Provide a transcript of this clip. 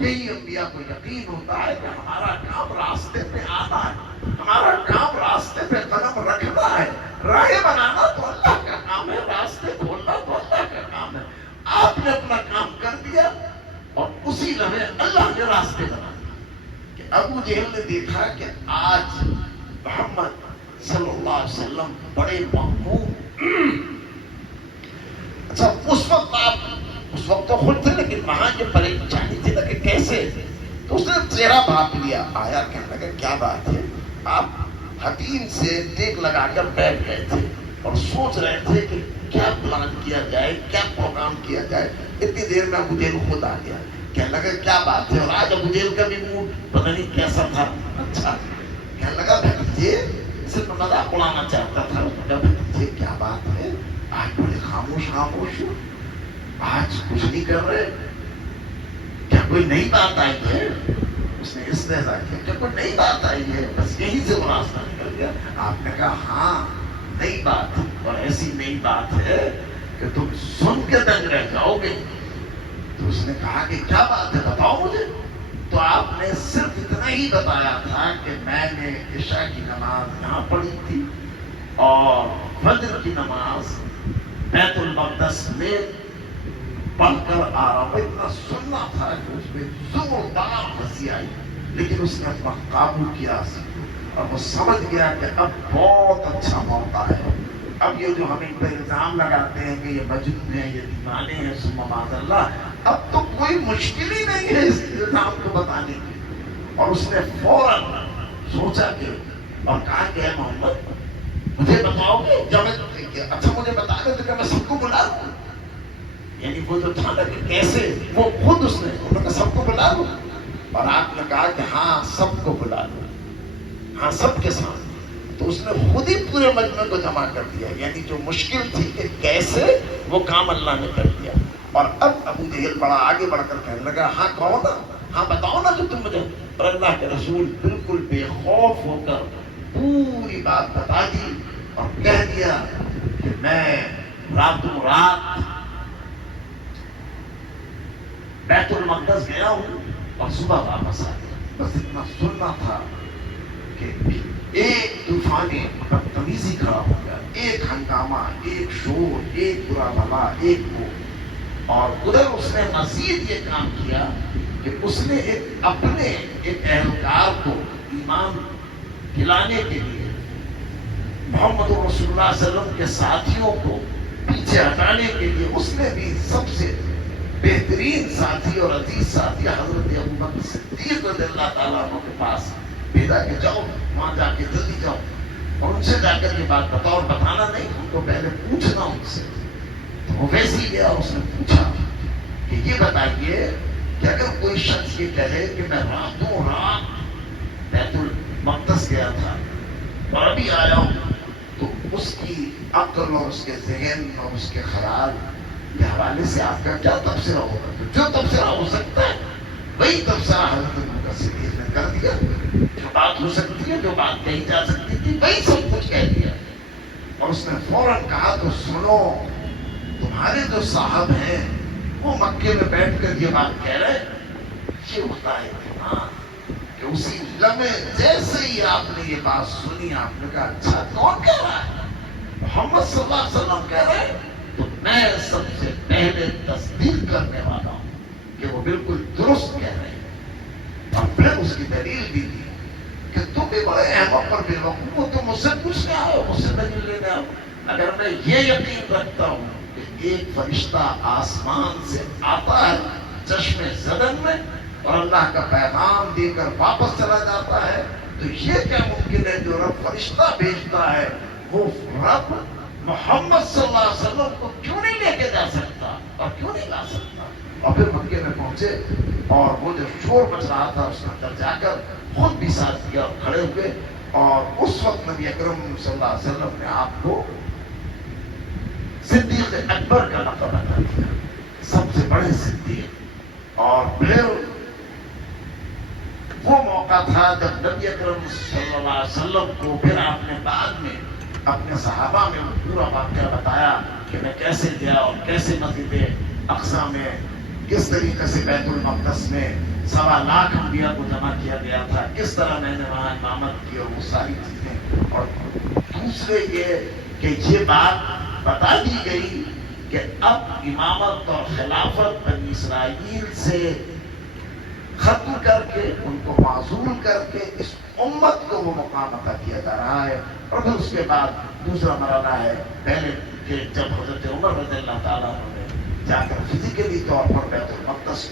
یہی انبیاء کو یقین ہوتا ہے کہ ہمارا کام راستے پہ آنا ہے، ہمارا کام راستے پہ قدم رکھنا ہے. راہیں بنانا تو اللہ کا کام ہے، راستے کھولنا تو اللہ کا کام ہے. آپ نے اپنا کام کر دیا اور اسی لمحے اللہ نے راستے بنا دیے. کہ ابو جہل نے دیکھا کہ آج محمد صلی اللہ علیہ وسلم بڑے مقبول. اچھا اس وقت تو خود تھے، لیکن وہاں یہ پریشانی تھی نا کہ کیسے. تو اس نے چہرہ بھاپ لیا، آیا کہنے لگا کیا بات ہے. آپ حتیم سے ٹیک لگا کر بیٹھ گئے تھے اور سوچ رہے تھے کہ کیا پلان کیا جائے، کیا پروگرام کیا جائے. اتنی دیر میں ابو جہل خود آ گیا. کہنے لگا کیا بات ہے. اور آج ابو جہل کا بھی موڈ پتہ نہیں کیسا تھا. اچھا کہنے لگا بھتیجے، صرف مذاق اڑانا چاہتا تھا. بھتیجے کیا بات ہے، آج بڑے خاموش ہو، آج کچھ نہیں کر رہے، کیا کوئی نئی بات آئی ہے. اس نے استہزاء کیا، کیا کوئی نئی بات آئی ہے. بس یہی سے وہ راستہ نکل گیا. آپ نے کہا ہاں نئی بات، اور ایسی نئی بات ہے کہ تم سن کے دنگ رہ جاؤ گے. تو اس نے کہا کہ کیا بات ہے بتاؤ مجھے. تو آپ نے صرف اتنا ہی بتایا تھا کہ میں نے عشاء کی نماز یہاں پڑھی تھی اور فجر کی نماز بیت المقدس میں پڑھ کر آ رہا ہوں. اتنا سننا تھا کہ اس میں زوردار ہنسی آئی، لیکن اس نے اپنا قابو کیا اور وہ سمجھ گیا کہ اب بہت اچھا موقع ہے. اب یہ جو ہم ان پر الزام لگاتے ہیں کہ یہ مجنون ہیں، یہ دیوانے ہیں، ثم معاذ اللہ، اب تو کوئی مشکل ہی نہیں ہے اس الزام کو بتانے کی. اور اس نے فوراً سوچا کہ اور کہا کہ اے محمد مجھے بتاؤ گے. جب اچھا مجھے بتا دیں تو کہ میں سب کو بلا دوں. یعنی وہ جو تھا نا کہ کیسے وہ خود اس نے سب کو بلا دوں. اور آپ نے کہا کہ ہاں سب کو بلا دو، ہاں سب کے ساتھ. تو اس نے خود ہی پورے مجمع کو جمع کر دیا. یعنی جو مشکل تھی کہ کیسے، وہ کام اللہ نے کر دیا. اور اب ابو جہل بڑا آگے بڑھ کر کہنے لگا ہاں کہو نا، ہاں بتاؤ نا جو تم مجھے. اور اللہ کے رسول بالکل بے خوف ہو کر پوری بات بتا دی اور کہہ دیا کہ میں راتوں رات بیت المقدس گیا ہوں اور صبح واپس آ گیا. بس اتنا سننا تھا کہ ایک طوفان بدتمیزی کھڑا ہو گیا، ایک ہنگامہ، ایک شور، ایک برا بھلا، ایک کو. اور ادھر اس نے مزید یہ کام کیا کہ اس نے اپنے ایک اہلکار کو ایمان دلانے کے لیے محمد رسول اللہ صلی اللہ علیہ وسلم کے ساتھیوں کو پیچھے ہٹانے کے لیے اس نے بھی سب سے بہترین ساتھی اور عزیز ساتھی حضرت ابوبکر صدیق رضی اللہ تعالیٰ عنہ کے پاس بھیجا کہ جاؤ وہاں جا کے جلدی جاؤ اور ان سے جا کر یہ بات بتاؤ. اور بتانا نہیں، ان کو پہلے پوچھنا ان سے. تو وہ ویسے ہی گیا، اس نے پوچھا کہ یہ بتائیے کہ اگر کوئی شخص یہ کہے کہ میں راتوں رات بیت المقدس گیا تھا اور ابھی آیا ہوں، تو اس کی عقل اور اس کے ذہن اور اس کے خیال کے حوالے سے آپ کا کیا تبصرہ ہوگا. تو جو تبصرہ ہو سکتا ہے وہی تبصرہ حضرت ابوبکر صدیق نے کر دیا. جو بات ہو سکتی ہے، جو بات کہی جا سکتی تھی، وہی سب کچھ کہہ دیا. اور اس نے فوراً کہا تو سنو، تمہارے جو صاحب ہیں وہ مکے میں بیٹھ کر یہ بات کہہ رہے. یہ ہوتا ہے کہ اسی لمحے جیسے ہی آپ نے یہ بات سنی، آپ نے کہا اچھا کون کہہ رہا ہے؟ محمد صلی اللہ علیہ وسلم کہہ رہے ہیں. تو میں سب سے پہلے تصدیق کرنے والا ہوں کہ وہ بالکل درست کہہ رہے ہیں. اور پھر اس کی دلیل بھی دی کہ تم بھی بڑے احمد پر بے وقوف، تم مجھ سے پوچھنے آئے ہو، مجھ سے دلیل لینے آئے ہو. اگر میں یہ یقین رکھتا ہوں کہ ایک فرشتہ آسمان سے آتا ہے چشم زدن میں اور اللہ کا پیغام دے کر واپس چلا جاتا ہے، تو یہ کیا ممکن ہے جو رب فرشتہ بھیجتا ہے وہ رب محمد صلی اللہ علیہ وسلم کو کیوں نہیں لے کے جا سکتا اور کیوں نہیں لا سکتا. اور پھر مکے میں پہنچے اور وہ جو شور مچ رہا تھا اس کے اندر جا کر خود بھی ساتھ دیا اور کھڑے ہوئے. اور اس وقت نبی اکرم صلی اللہ علیہ وسلم نے آپ کو صدیق اکبر کا لقب عطا کیا، سب سے بڑے صدیق. اور پھر وہ موقع تھا جب نبی اکرم صلی اللہ علیہ وسلم کو پھر آپ نے بعد میں اپنے صحابہ میں وہ پورا واقعہ بتایا کہ میں کیسے گیا اور کیسے مسجد اقصی میں کس طریقے سے بیت المقدس میں 1.25 انبیاء کو جمع کیا گیا تھا، کس طرح میں نے وہاں امامت کی اور وہ ساری چیزیں. اور دوسرے یہ کہ یہ بات بتا دی گئی کہ اب امامت اور خلافت بنی اسرائیل سے ختم کر کے ان کو معزول کر کے اس امت کو وہ مقام عطا کیا جا رہا ہے. اور پھر اس کے بعد دوسرا مرحلہ ہے پہلے کہ جب حضرت عمر رضی اللہ تعالیٰ عنہ نے جا کر فزیکلی طور پر بیت المقدس